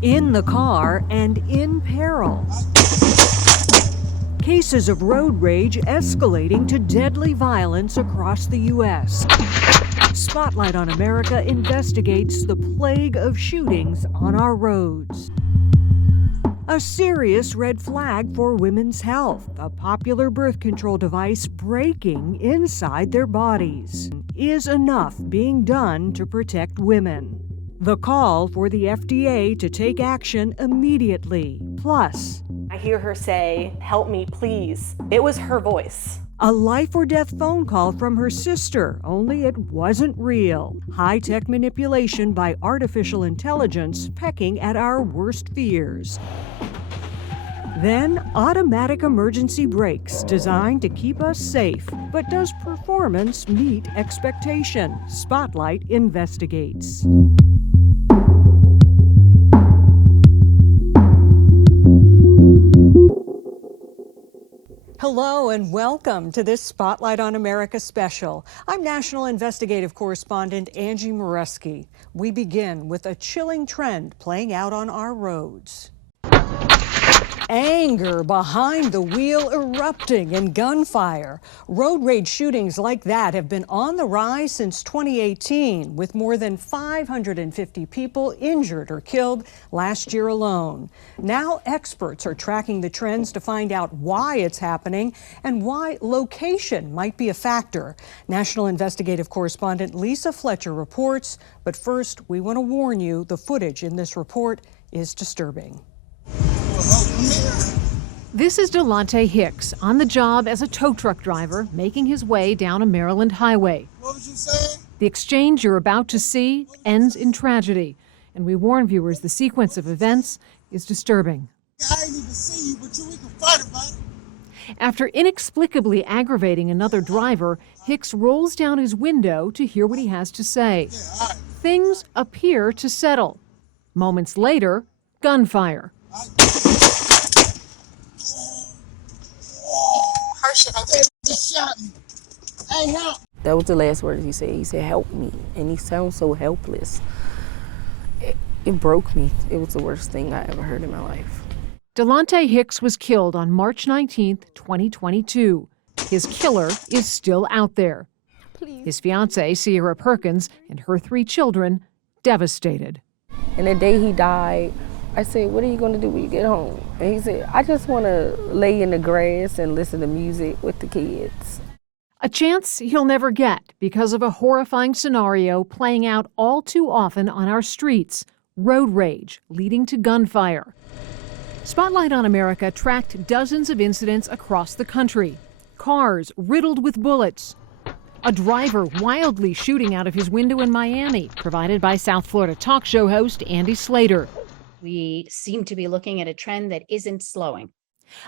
In the car and in peril. Cases of road rage escalating to deadly violence across the U.S. Spotlight on America investigates the plague of shootings on our roads. A serious red flag for women's health, a popular birth control device breaking inside their bodies. Is enough being done to protect women? The call for the FDA to take action immediately. Plus, I hear her say, "Help me, please." It was her voice. a life or death phone call from her sister, only it wasn't real. High-tech manipulation by artificial intelligence pecking at our worst fears. Then, automatic emergency brakes designed to keep us safe. But does performance meet expectation? Spotlight investigates. Hello and welcome to this Spotlight on America special. I'm National Investigative Correspondent Angie Moreski. We begin with a chilling trend playing out on our roads. Anger behind the wheel erupting in gunfire. Road rage shootings like that have been on the rise since 2018, with more than 550 people injured or killed last year alone. Now experts are tracking the trends to find out why it's happening and why location might be a factor. National Investigative Correspondent Lisa Fletcher reports, but first we want to warn you the footage in this report is disturbing. This is Delonte Hicks on the job as a tow truck driver, making his way down a Maryland highway. What was you saying? The exchange you're about to see ends in tragedy, and we warn viewers the sequence of events is disturbing. I ain't even see you, but we can fight about it. After inexplicably aggravating another driver, Hicks rolls down his window to hear what he has to say. Things appear to settle. Moments later, gunfire. That was the last words he said. He said, "Help me." And he sounds so helpless. It broke me. It was the worst thing I ever heard in my life. Delonte Hicks was killed on March 19th, 2022. His killer is still out there. Please. His fiancée, Sierra Perkins, and her 3 children, devastated. And the day he died, I said, "What are you going to do when you get home?" And he said, "I just want to lay in the grass and listen to music with the kids." A chance he'll never get because of a horrifying scenario playing out all too often on our streets: road rage leading to gunfire. Spotlight on America tracked dozens of incidents across the country. Cars riddled with bullets. A driver wildly shooting out of his window in Miami, provided by South Florida talk show host Andy Slater. We seem to be looking at a trend that isn't slowing.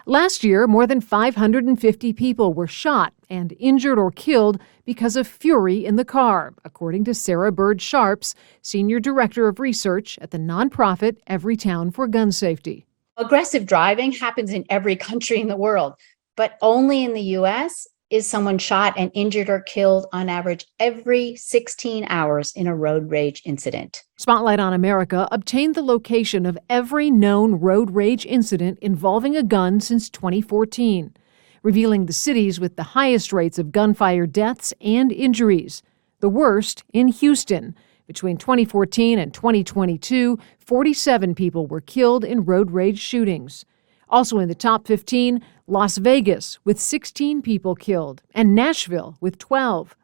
Last year, more than 550 people were shot and injured or killed because of fury in the car, according to Sarah Bird Sharps, Senior Director of Research at the nonprofit Everytown for Gun Safety. Aggressive driving happens in every country in the world, but only in the U.S. is someone shot and injured or killed on average every 16 hours in a road rage incident. Spotlight on America obtained the location of every known road rage incident involving a gun since 2014, revealing the cities with the highest rates of gunfire deaths and injuries. The worst in Houston. Between 2014 and 2022, 47 people were killed in road rage shootings. Also in the top 15, Las Vegas with 16 people killed, and Nashville with 12.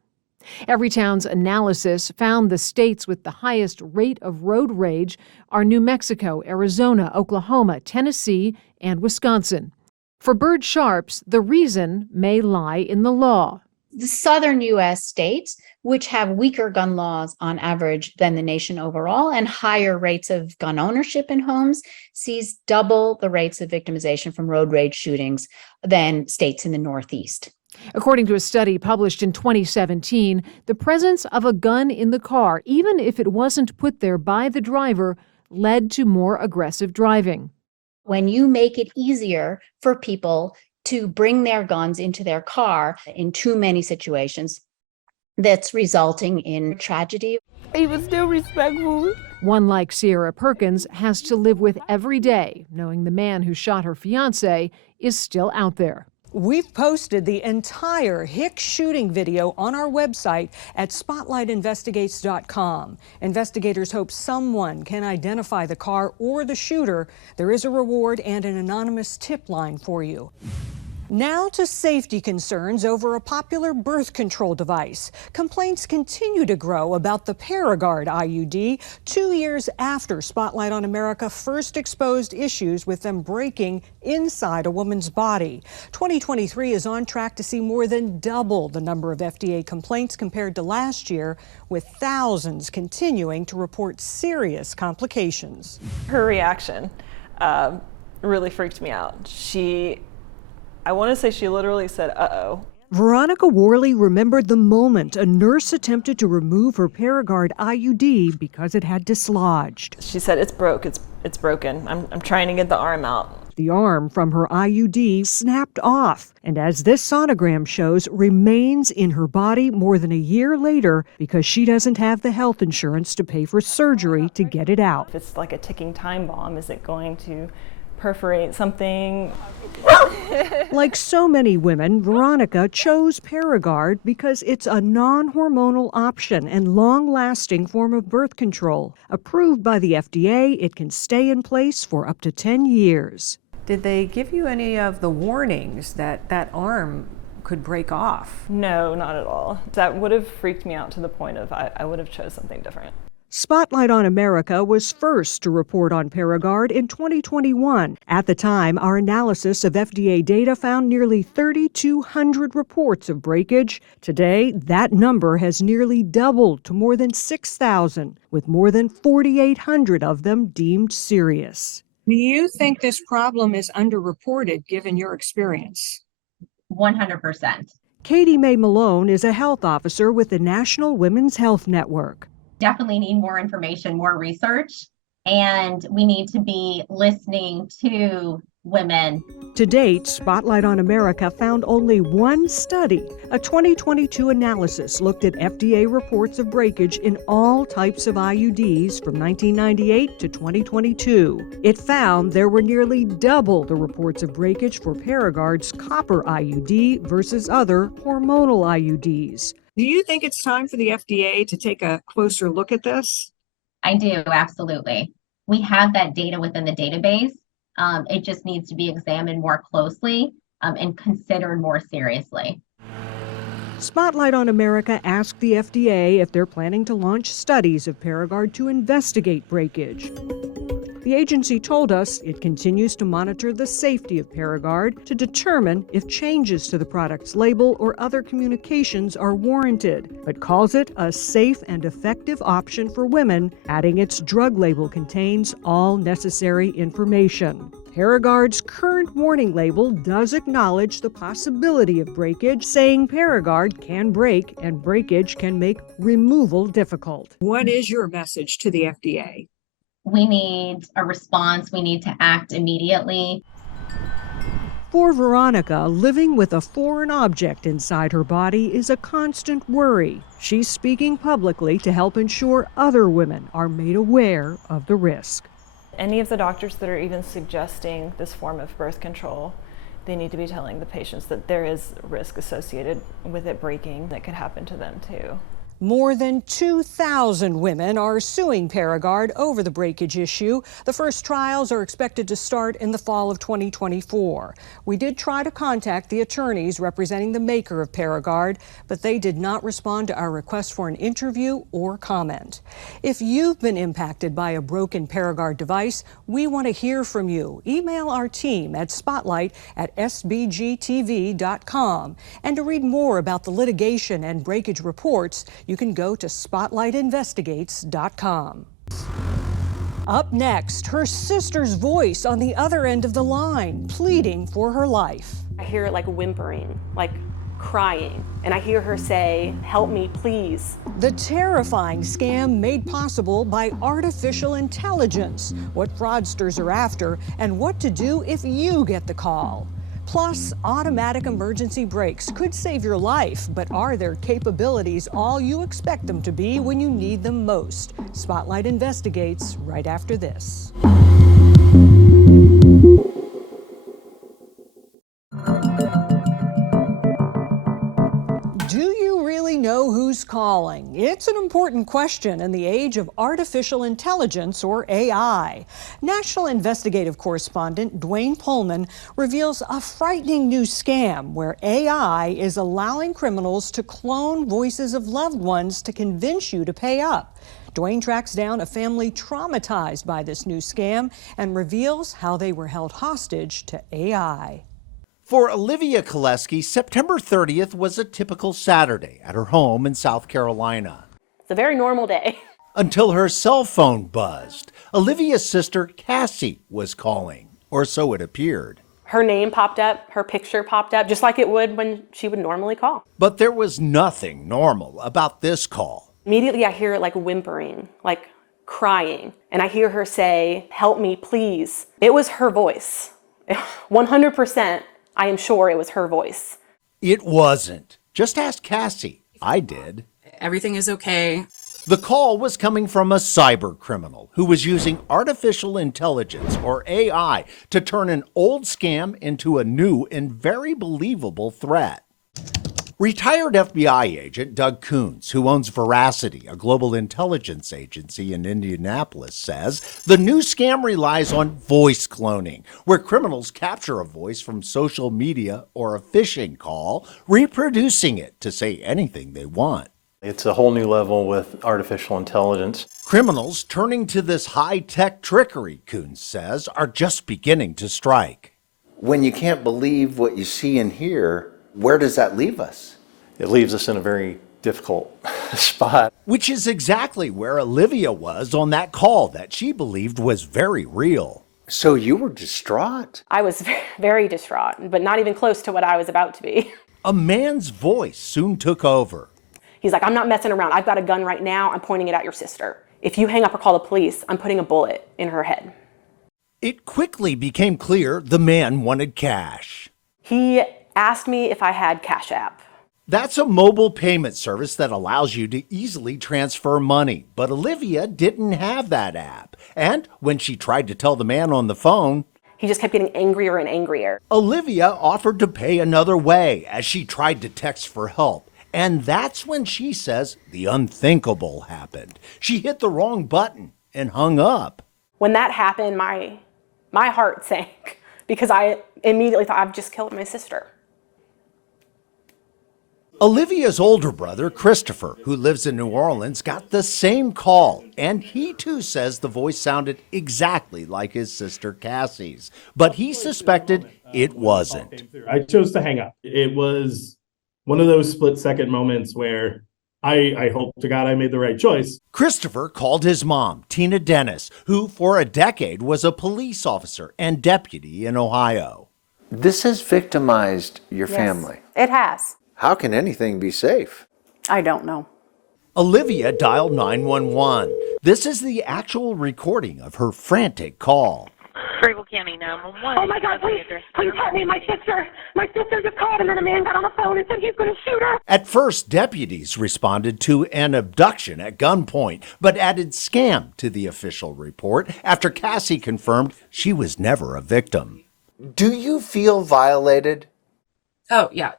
Everytown's analysis found the states with the highest rate of road rage are New Mexico, Arizona, Oklahoma, Tennessee, and Wisconsin. For Bird Sharps, the reason may lie in the law. The southern U.S. states, which have weaker gun laws on average than the nation overall and higher rates of gun ownership in homes, sees double the rates of victimization from road rage shootings than states in the Northeast. According to a study published in 2017, the presence of a gun in the car, even if it wasn't put there by the driver, led to more aggressive driving. When you make it easier for people to bring their guns into their car in too many situations, that's resulting in tragedy. He was still respectful. One like Sierra Perkins has to live with every day, knowing the man who shot her fiancé is still out there. We've posted the entire Hicks shooting video on our website at spotlightinvestigates.com. Investigators hope someone can identify the car or the shooter. There is a reward and an anonymous tip line for you. Now to safety concerns over a popular birth control device. Complaints continue to grow about the Paragard IUD 2 years after Spotlight on America first exposed issues with them breaking inside a woman's body. 2023 is on track to see more than double the number of FDA complaints compared to last year, with thousands continuing to report serious complications. Her reaction really freaked me out. I want to say she literally said, uh-oh. Veronica Worley remembered the moment a nurse attempted to remove her Paragard IUD because it had dislodged. She said, it's broken. I'm trying to get the arm out. The arm from her IUD snapped off, and as this sonogram shows, remains in her body more than a year later because she doesn't have the health insurance to pay for surgery to get it out. If it's like a ticking time bomb, is it going to perforate something? Like so many women, Veronica chose Paragard because it's a non-hormonal option and long-lasting form of birth control. Approved by the FDA, it can stay in place for up to 10 years. Did they give you any of the warnings that that arm could break off? No, not at all. That would have freaked me out to the point of I would have chose something different. Spotlight on America was first to report on Paragard in 2021. At the time, our analysis of FDA data found nearly 3,200 reports of breakage. Today, that number has nearly doubled to more than 6,000, with more than 4,800 of them deemed serious. Do you think this problem is underreported given your experience? 100%. Katie Mae Malone is a health officer with the National Women's Health Network. Definitely need more information, more research, and we need to be listening to women. To date, Spotlight on America found only one study. A 2022 analysis looked at FDA reports of breakage in all types of IUDs from 1998 to 2022. It found there were nearly double the reports of breakage for Paragard's copper IUD versus other hormonal IUDs. Do you think it's time for the FDA to take a closer look at this? I do, absolutely. We have that data within the database. It just needs to be examined more closely and considered more seriously. Spotlight on America asked the FDA if they're planning to launch studies of Paragard to investigate breakage. The agency told us it continues to monitor the safety of Paragard to determine if changes to the product's label or other communications are warranted, but calls it a safe and effective option for women, adding its drug label contains all necessary information. Paragard's current warning label does acknowledge the possibility of breakage, saying Paragard can break and breakage can make removal difficult. What is your message to the FDA? We need a response. We need to act immediately. For Veronica, living with a foreign object inside her body is a constant worry. She's speaking publicly to help ensure other women are made aware of the risk. Any of the doctors that are even suggesting this form of birth control, they need to be telling the patients that there is risk associated with it breaking that could happen to them too. More than 2,000 women are suing Paragard over the breakage issue. The first trials are expected to start in the fall of 2024. We did try to contact the attorneys representing the maker of Paragard, but they did not respond to our request for an interview or comment. If you've been impacted by a broken Paragard device, we want to hear from you. Email our team at spotlight@sbgtv.com. And to read more about the litigation and breakage reports, you can go to spotlightinvestigates.com. Up next, her sister's voice on the other end of the line, pleading for her life. I hear it like whimpering, like crying, and I hear her say, "Help me, please." The terrifying scam made possible by artificial intelligence, what fraudsters are after, and what to do if you get the call. Plus, automatic emergency brakes could save your life, but are their capabilities all you expect them to be when you need them most? Spotlight investigates right after this. Do you really know who's calling? It's an important question in the age of artificial intelligence, or AI. National investigative correspondent Dwayne Pullman reveals a frightening new scam where AI is allowing criminals to clone voices of loved ones to convince you to pay up. Dwayne tracks down a family traumatized by this new scam and reveals how they were held hostage to AI. For Olivia Koleski, September 30th was a typical Saturday at her home in South Carolina. It's a very normal day. Until her cell phone buzzed. Olivia's sister, Cassie, was calling, or so it appeared. Her name popped up, her picture popped up, just like it would when she would normally call. But there was nothing normal about this call. Immediately I hear it like whimpering, like crying, and I hear her say, "Help me, please." It was her voice. 100%. I am sure it was her voice. It wasn't. Just ask Cassie. I did. Everything is okay. The call was coming from a cyber criminal who was using artificial intelligence, or AI, to turn an old scam into a new and very believable threat. Retired FBI agent Doug Coons, who owns Veracity, a global intelligence agency in Indianapolis, says the new scam relies on voice cloning, where criminals capture a voice from social media or a phishing call, reproducing it to say anything they want. It's a whole new level with artificial intelligence. Criminals turning to this high-tech trickery, Coons says, are just beginning to strike. When you can't believe what you see and hear, where does that leave us? It leaves us in a very difficult spot. Which is exactly where Olivia was on that call that she believed was very real. So you were distraught? I was very distraught, but not even close to what I was about to be. A man's voice soon took over. He's like, "I'm not messing around. I've got a gun right now. I'm pointing it at your sister. If you hang up or call the police, I'm putting a bullet in her head." It quickly became clear the man wanted cash. He asked me if I had Cash App. That's a mobile payment service that allows you to easily transfer money, but Olivia didn't have that app. And when she tried to tell the man on the phone, he just kept getting angrier and angrier. Olivia offered to pay another way as she tried to text for help. And that's when she says the unthinkable happened. She hit the wrong button and hung up. When that happened, my heart sank because I immediately thought, I've just killed my sister. Olivia's older brother, Christopher, who lives in New Orleans, got the same call, and he too says the voice sounded exactly like his sister Cassie's, but he suspected it wasn't. I chose to hang up. It was one of those split-second moments where I hope to God I made the right choice. Christopher called his mom, Tina Dennis, who for a decade was a police officer and deputy in Ohio. This has victimized your family. It has. How can anything be safe? I don't know. Olivia dialed 911. This is the actual recording of her frantic call. Grable County 911. Oh my God, please help me, my sister just called and then a man got on the phone and said he's going to shoot her. At first, deputies responded to an abduction at gunpoint, but added scam to the official report after Cassie confirmed she was never a victim. Do you feel violated? Oh, yeah,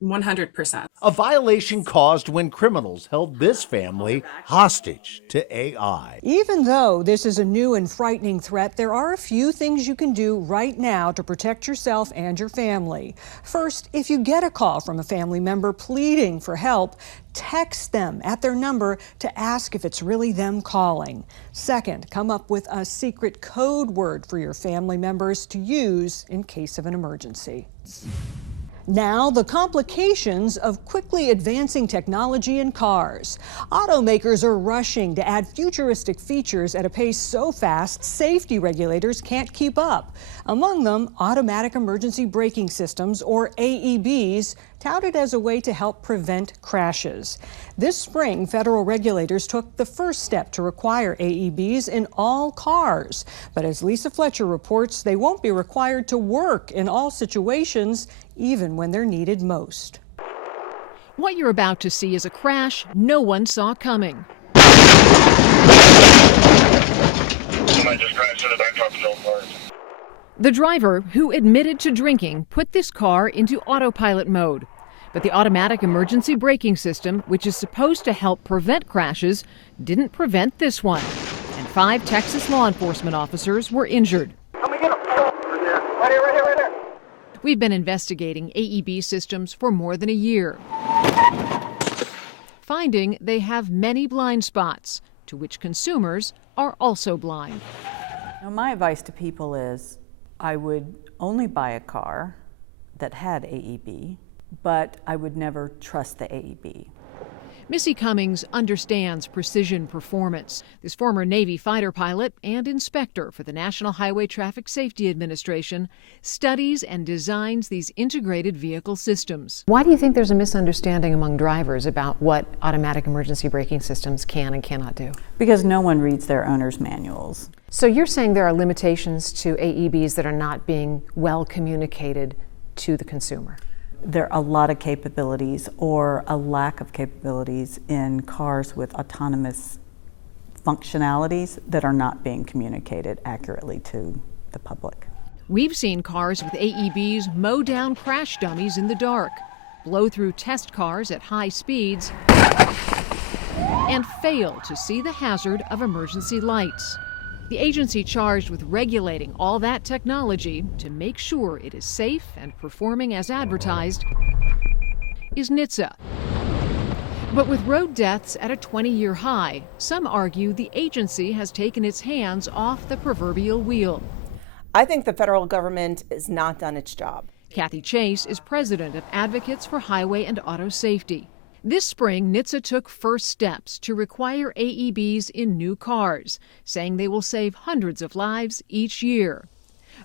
100%. A violation caused when criminals held this family hostage to AI. Even though this is a new and frightening threat, there are a few things you can do right now to protect yourself and your family. First, if you get a call from a family member pleading for help, text them at their number to ask if it's really them calling. Second, come up with a secret code word for your family members to use in case of an emergency. Now, the complications of quickly advancing technology in cars. Automakers are rushing to add futuristic features at a pace so fast, safety regulators can't keep up. Among them, automatic emergency braking systems, or AEBs, touted as a way to help prevent crashes. This spring, federal regulators took the first step to require AEBs in all cars. But as Lisa Fletcher reports, they won't be required to work in all situations, even when they're needed most. What you're about to see is a crash no one saw coming. The driver, who admitted to drinking, put this car into autopilot mode. But the automatic emergency braking system, which is supposed to help prevent crashes, didn't prevent this one. And 5 Texas law enforcement officers were injured. Right here. We've been investigating AEB systems for more than a year, finding they have many blind spots, to which consumers are also blind. Now, my advice to people is I would only buy a car that had AEB, but I would never trust the AEB. Missy Cummings understands precision performance. This former Navy fighter pilot and inspector for the National Highway Traffic Safety Administration studies and designs these integrated vehicle systems. Why do you think there's a misunderstanding among drivers about what automatic emergency braking systems can and cannot do? Because no one reads their owner's manuals. So you're saying there are limitations to AEBs that are not being well communicated to the consumer? There are a lot of capabilities or a lack of capabilities in cars with autonomous functionalities that are not being communicated accurately to the public. We've seen cars with AEBs mow down crash dummies in the dark, blow through test cars at high speeds, and fail to see the hazard of emergency lights. The agency charged with regulating all that technology to make sure it is safe and performing as advertised is NHTSA. But with road deaths at a 20-year high, some argue the agency has taken its hands off the proverbial wheel. I think the federal government has not done its job. Kathy Chase is president of Advocates for Highway and Auto Safety. This spring, NHTSA took first steps to require AEBs in new cars, saying they will save hundreds of lives each year.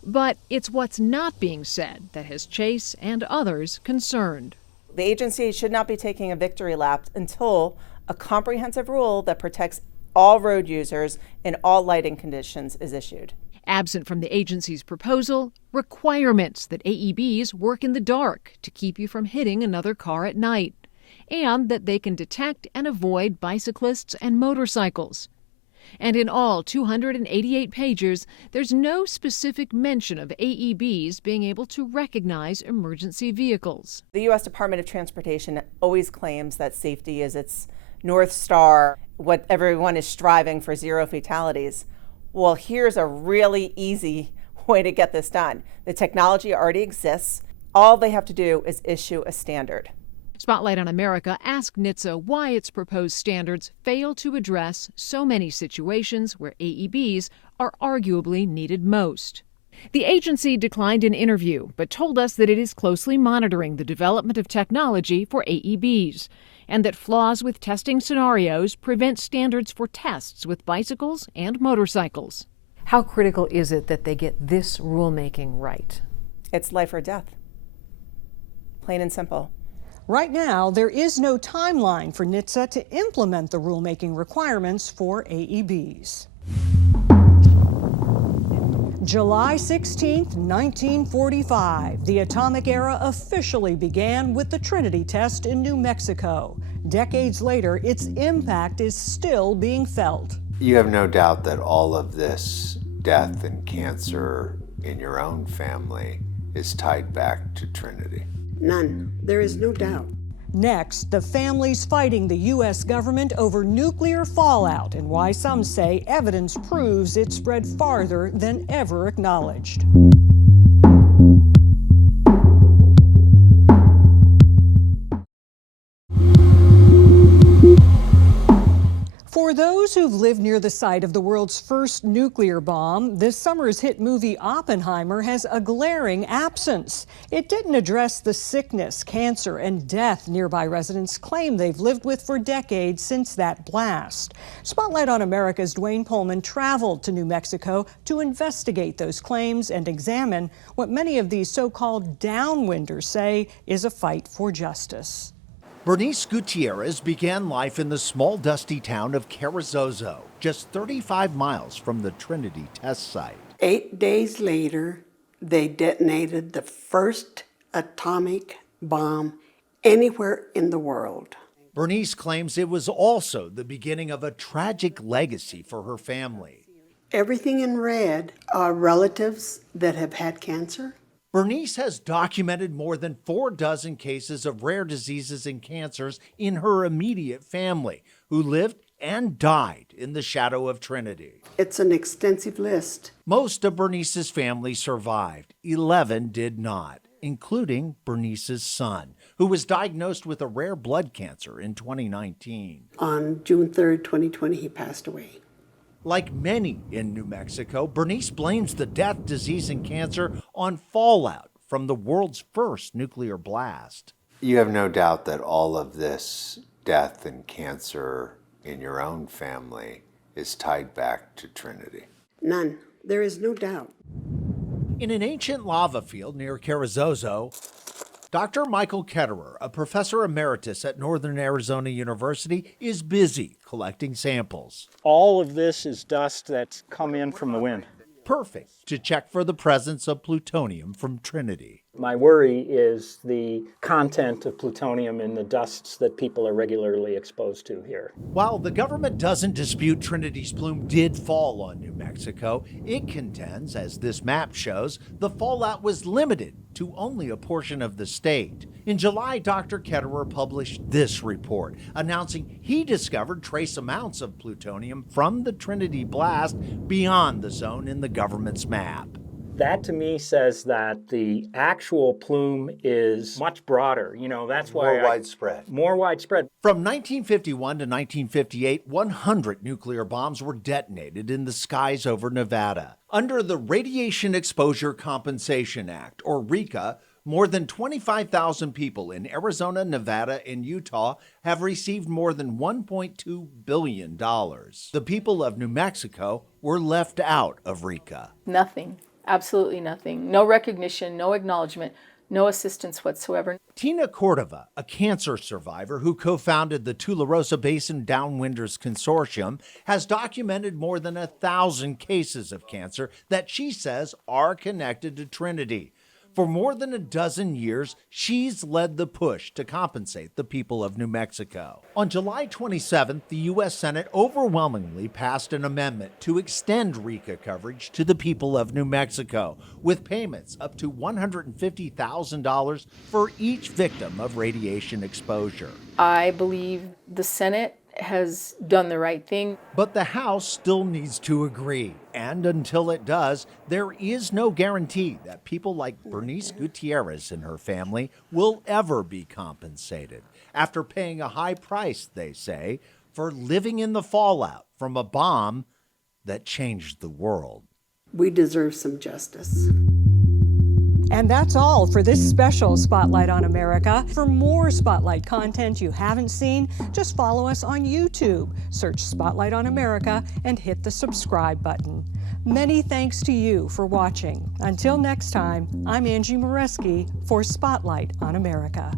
But it's what's not being said that has Chase and others concerned. The agency should not be taking a victory lap until a comprehensive rule that protects all road users in all lighting conditions is issued. Absent from the agency's proposal, requirements that AEBs work in the dark to keep you from hitting another car at night, and that they can detect and avoid bicyclists and motorcycles. And in all 288 pages, there's no specific mention of AEBs being able to recognize emergency vehicles. The U.S. Department of Transportation always claims that safety is its North Star, what everyone is striving for, zero fatalities. Well, here's a really easy way to get this done. The technology already exists. All they have to do is issue a standard. Spotlight on America asked NHTSA why its proposed standards fail to address so many situations where AEBs are arguably needed most. The agency declined an interview, but told us that it is closely monitoring the development of technology for AEBs, and that flaws with testing scenarios prevent standards for tests with bicycles and motorcycles. How critical is it that they get this rulemaking right? It's life or death. Plain and simple. Right now, there is no timeline for NHTSA to implement the rulemaking requirements for AEBs. July 16, 1945, the atomic era officially began with the Trinity test in New Mexico. Decades later, its impact is still being felt. You have no doubt that all of this death and cancer in your own family is tied back to Trinity. None. There is no doubt. Next, the families fighting the U.S. government over nuclear fallout and why some say evidence proves it spread farther than ever acknowledged. For those who've lived near the site of the world's first nuclear bomb, this summer's hit movie Oppenheimer has a glaring absence. It didn't address the sickness, cancer, and death nearby residents claim they've lived with for decades since that blast. Spotlight on America's Dwayne Pullman traveled to New Mexico to investigate those claims and examine what many of these so-called downwinders say is a fight for justice. Bernice Gutierrez began life in the small, dusty town of Carrizozo, just 35 miles from the Trinity test site. 8 days later, they detonated the first atomic bomb anywhere in the world. Bernice claims it was also the beginning of a tragic legacy for her family. Everything in red are relatives that have had cancer. Bernice has documented more than 4 dozen cases of rare diseases and cancers in her immediate family, who lived and died in the shadow of Trinity. It's an extensive list. Most of Bernice's family survived. 11 did not, including Bernice's son, who was diagnosed with a rare blood cancer in 2019. On June 3rd, 2020, he passed away. Like many in New Mexico, Bernice blames the death, disease, and cancer on fallout from the world's first nuclear blast. You have no doubt that all of this death and cancer in your own family is tied back to Trinity. None. There is no doubt. In an ancient lava field near Carrizozo, Dr. Michael Ketterer, a professor emeritus at Northern Arizona University, is busy collecting samples. All of this is dust that's come in from the wind. Perfect to check for the presence of plutonium from Trinity. My worry is the content of plutonium in the dusts that people are regularly exposed to here. While the government doesn't dispute Trinity's plume did fall on New Mexico, it contends, as this map shows, the fallout was limited to only a portion of the state. In July, Dr. Ketterer published this report, announcing he discovered trace amounts of plutonium from the Trinity blast beyond the zone in the government's map. That to me says that the actual plume is much broader. You know, that's why more widespread. More widespread. From 1951 to 1958, 100 nuclear bombs were detonated in the skies over Nevada. Under the Radiation Exposure Compensation Act, or RECA, more than 25,000 people in Arizona, Nevada, and Utah have received more than $1.2 billion. The people of New Mexico were left out of RECA. Nothing. Absolutely nothing. No recognition, no acknowledgement, no assistance whatsoever. Tina Cordova, a cancer survivor who co-founded the Tularosa Basin Downwinders Consortium, has documented more than 1,000 cases of cancer that she says are connected to Trinity. For more than a dozen years, she's led the push to compensate the people of New Mexico. On July 27th, the U.S. Senate overwhelmingly passed an amendment to extend RECA coverage to the people of New Mexico, with payments up to $150,000 for each victim of radiation exposure. I believe the Senate has done the right thing. But the House still needs to agree. And until it does, there is no guarantee that people like Bernice Gutierrez and her family will ever be compensated after paying a high price, they say, for living in the fallout from a bomb that changed the world. We deserve some justice. And that's all for this special Spotlight on America. For more Spotlight content you haven't seen, just follow us on YouTube. Search Spotlight on America and hit the subscribe button. Many thanks to you for watching. Until next time, I'm Angie Moreski for Spotlight on America.